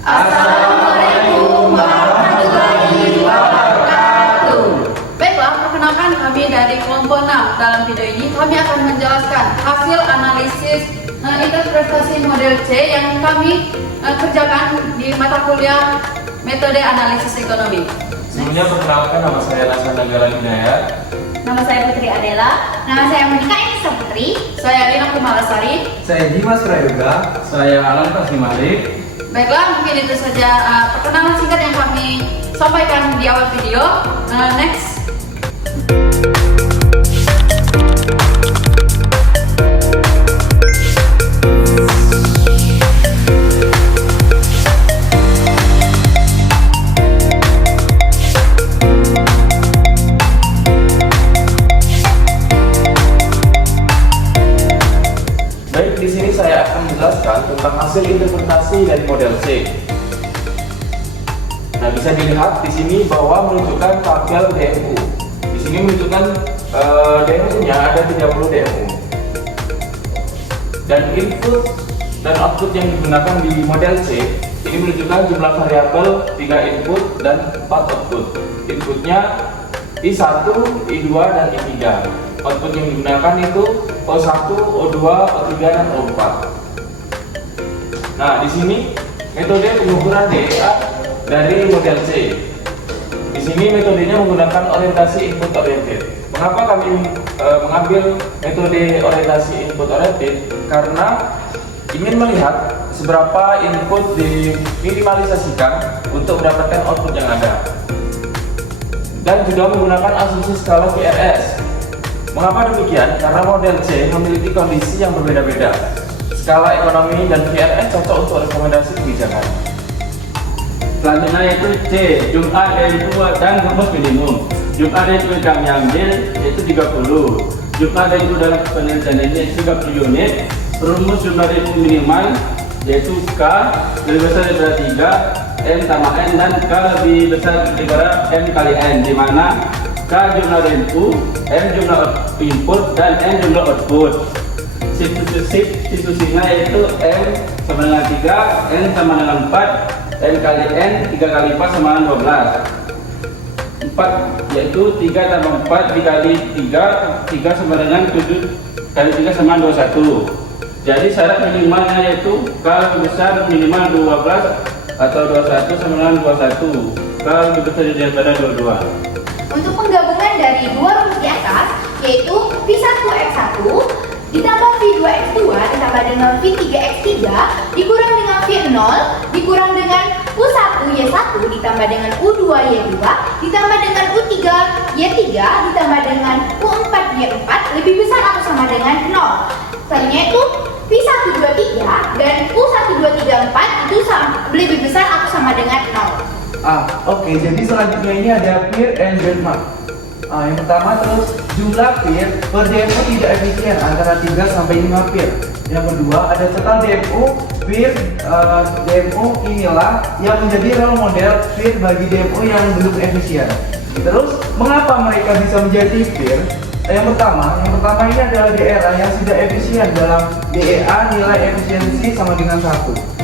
Assalamualaikum warahmatullahi wabarakatuh. Baiklah, perkenalkan kami dari kelompok 6. Dalam video ini kami akan menjelaskan hasil analisis interpretasi model C yang kami kerjakan di mata kuliah metode analisis ekonomi. Sebelumnya perkenalkan, nama saya Nasan Negara Hidayat. Nama saya Putri Adela. Nama saya Monika Enisa Putri. Saya Lina Kumalasari. Saya Dimas Prayoga. Saya Alan Kasmalik. Baiklah, mungkin itu saja perkenalan singkat yang kami sampaikan di awal video. Next. Baik, di sini saya akan menjelaskan tentang hasil interpretasi dari model C. Nah, bisa dilihat di sini bahwa menunjukkan tabel DMU. Di sini menunjukkan DMU-nya ada 30 DMU. Dan input dan output yang digunakan di model C ini menunjukkan jumlah variabel 3 input dan 4 output. Inputnya I1, I2, dan I3. Output yang digunakan itu O1, O2, O3, dan O4. Nah, di sini metode pengukuran DEA dari model C. Di sini metodenya menggunakan orientasi input oriented. Mengapa kami mengambil metode orientasi input oriented? Karena ingin melihat seberapa input diminimalisasikan untuk mendapatkan output yang ada. Dan juga menggunakan asumsi skala VRS. Mengapa demikian? Karena model C memiliki kondisi yang berbeda-beda. Skala ekonomi dan VRS cocok untuk rekomendasi kebijakan. Selanjutnya yaitu C, jumlah DMU dan rumus minimum. Jumlah DMU yang kami ambil yaitu 30. Jumlah DMU dalam penelitian ini 30 unit. Rumus jumlah DMU minimal yaitu K lebih besar daripada 3, N tambah N, dan K lebih besar daripada M kali N, di mana K jumlah DMU, M jumlah input, dan N jumlah output. Substitusinya yaitu M sama dengan 3, N sama dengan 4, N kali N, 3 kali 4 sama dengan 12. 4 yaitu 3 tambah 4 dikali 3, 3 sama dengan 7 kali 3 sama 21. Jadi syarat minimalnya yaitu K lebih besar minimal 12 atau 21 sama dengan 21. K lebih besar daripada 22. Untuk penggabungan dari dua rumus di atas, yaitu V1X1 ditambah V2X2 ditambah dengan V3X3 dikurang dengan V0 dikurang dengan U1Y1 ditambah dengan U2Y2 ditambah dengan U3Y3 ditambah dengan U4Y4 lebih besar atau sama dengan 0. Selanjutnya itu V123 dan U1234 itu lebih besar atau sama dengan 0. Oke, jadi selanjutnya ini ada peer and benchmark. Yang pertama terus jumlah peer per DMU tidak efisien antara 3 sampai 5 peer. Yang kedua ada total DMU peer DMU inilah yang menjadi role model peer bagi DMU yang belum efisien. Terus mengapa mereka bisa menjadi peer? Yang pertama ini adalah daerah yang sudah efisien dalam DEA nilai efisiensi sama dengan 1.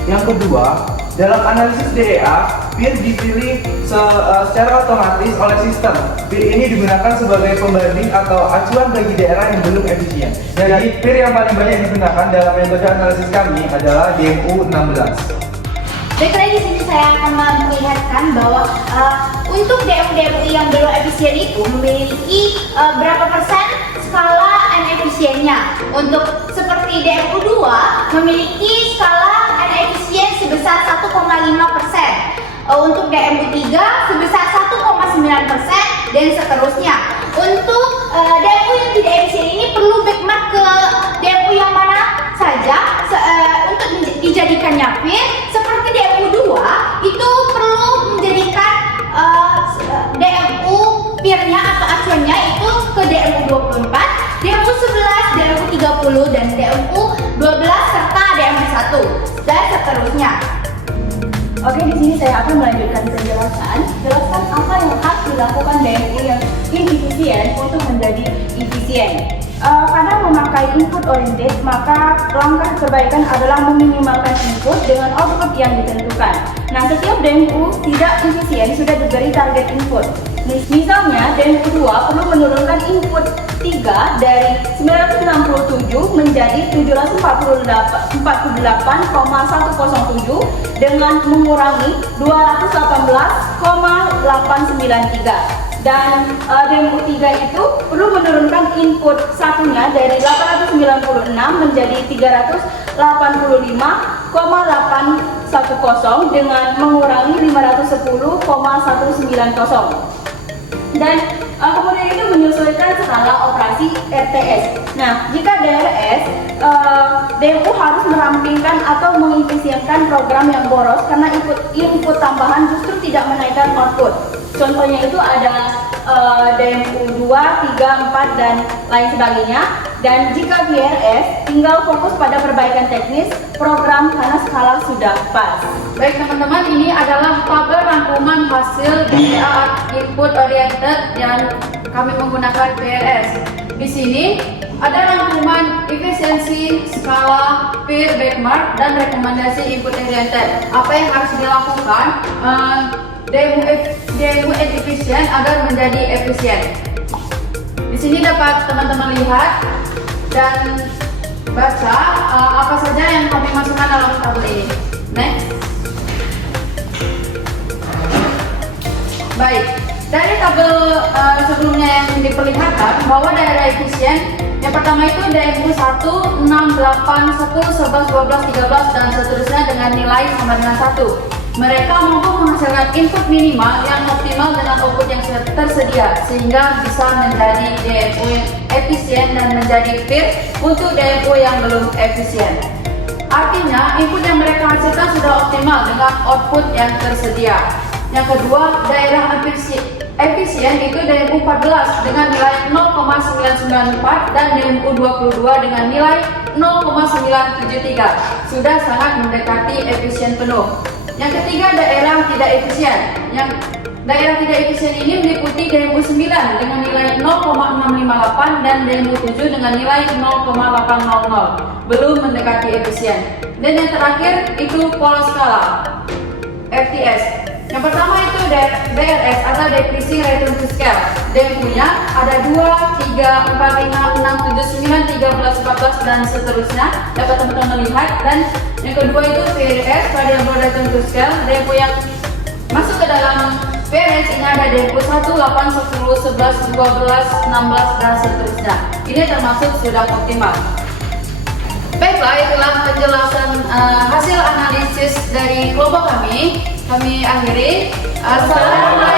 Yang kedua, dalam analisis DEA, peer dipilih secara otomatis oleh sistem. Peer ini digunakan sebagai pembanding atau acuan bagi daerah yang belum efisien. Jadi peer yang paling banyak digunakan dalam metode analisis kami adalah DMU 16. Baiklah, di sini saya akan memperlihatkan bahwa untuk DMU yang belum efisien itu memiliki berapa persen skala inefisiennya. Untuk seperti DMU 2 memiliki skala inefisien sebesar 1,5%. Untuk DMU 3 sebesar 1,9% dan seterusnya. Untuk DMU yang tidak efisien ini perlu benchmark ke DMU yang mana saja untuk dijadikannya peer. Seperti DMU 2 itu perlu menjadikan DMU peernya atau acuannya itu ke DMU 24, DMU 11, DMU 30, dan DMU 12 serta DMU 1 dan seterusnya. Oke, di sini saya akan melanjutkan penjelasan. Jelaskan apa yang harus dilakukan DMU yang inefisien untuk menjadi efisien. Pada memakai input oriented, maka langkah kebaikan adalah meminimalkan input dengan output yang ditentukan. DMU tidak efisien sudah diberi target input. Misalnya, DMU 2 perlu menurunkan input 3 dari 967 menjadi 748,107 dengan mengurangi 218,893. Dan DMU 3 itu perlu menurunkan input satunya dari 896 menjadi 385,810 dengan mengurangi 510,190. Dan kemudian itu menyesuaikan skala operasi RTS. Nah, jika DRS, DMU harus merampingkan atau mengefisienkan program yang boros karena input tambahan justru tidak menaikkan output. Contohnya itu ada DMU 2, 3, 4, dan lain sebagainya. Dan jika VRS, tinggal fokus pada perbaikan teknis program karena skala sudah pas. Baik teman-teman, ini adalah tabel rangkuman hasil DCA input oriented yang kami menggunakan VRS. Di sini ada rangkuman efisiensi, skala, peer, benchmark, dan rekomendasi input oriented. Apa yang harus dilakukan DMU efisien agar menjadi efisien. Di sini dapat teman-teman lihat dan baca apa saja yang kami masukkan dalam tabel ini. Next. Baik, dari tabel sebelumnya yang diperlihatkan bahwa daerah efisien yang pertama itu DMU 1, 6, 8, 10, 11, 12, 13 dan seterusnya dengan nilai sama dengan 1. Mereka mampu menghasilkan input minimal yang optimal dengan output yang tersedia sehingga bisa menjadi DMU yang efisien dan menjadi peer untuk DMU yang belum efisien. Artinya input yang mereka hasilkan sudah optimal dengan output yang tersedia. Yang kedua, daerah efisien itu DMU 14 dengan nilai 0,994 dan DMU 22 dengan nilai 0,973. Sudah sangat mendekati efisien penuh. Yang ketiga, daerah tidak efisien. Yang daerah tidak efisien ini meliputi DMU 9 dengan nilai 0,658 dan DMU 7 dengan nilai 0,800. Belum mendekati efisien. Dan yang terakhir itu pola skala FTS. Yang pertama itu DRS atau Decreasing Return to Scale. DMU-nya ada 2, 3, 4, 5, 6, 7, 9, 13, 14 dan seterusnya. Dapat teman-teman lihat. Dan yang kedua itu VRS, Variable Return to Scale. DMU yang masuk ke dalam VRS ini ada DMU 1, 8, 10, 11, 12, 16 dan seterusnya. Ini termasuk sudah optimal. Baiklah, itulah penjelasan hasil analisis dari kelompok kami. Kami akhiri. Assalamualaikum.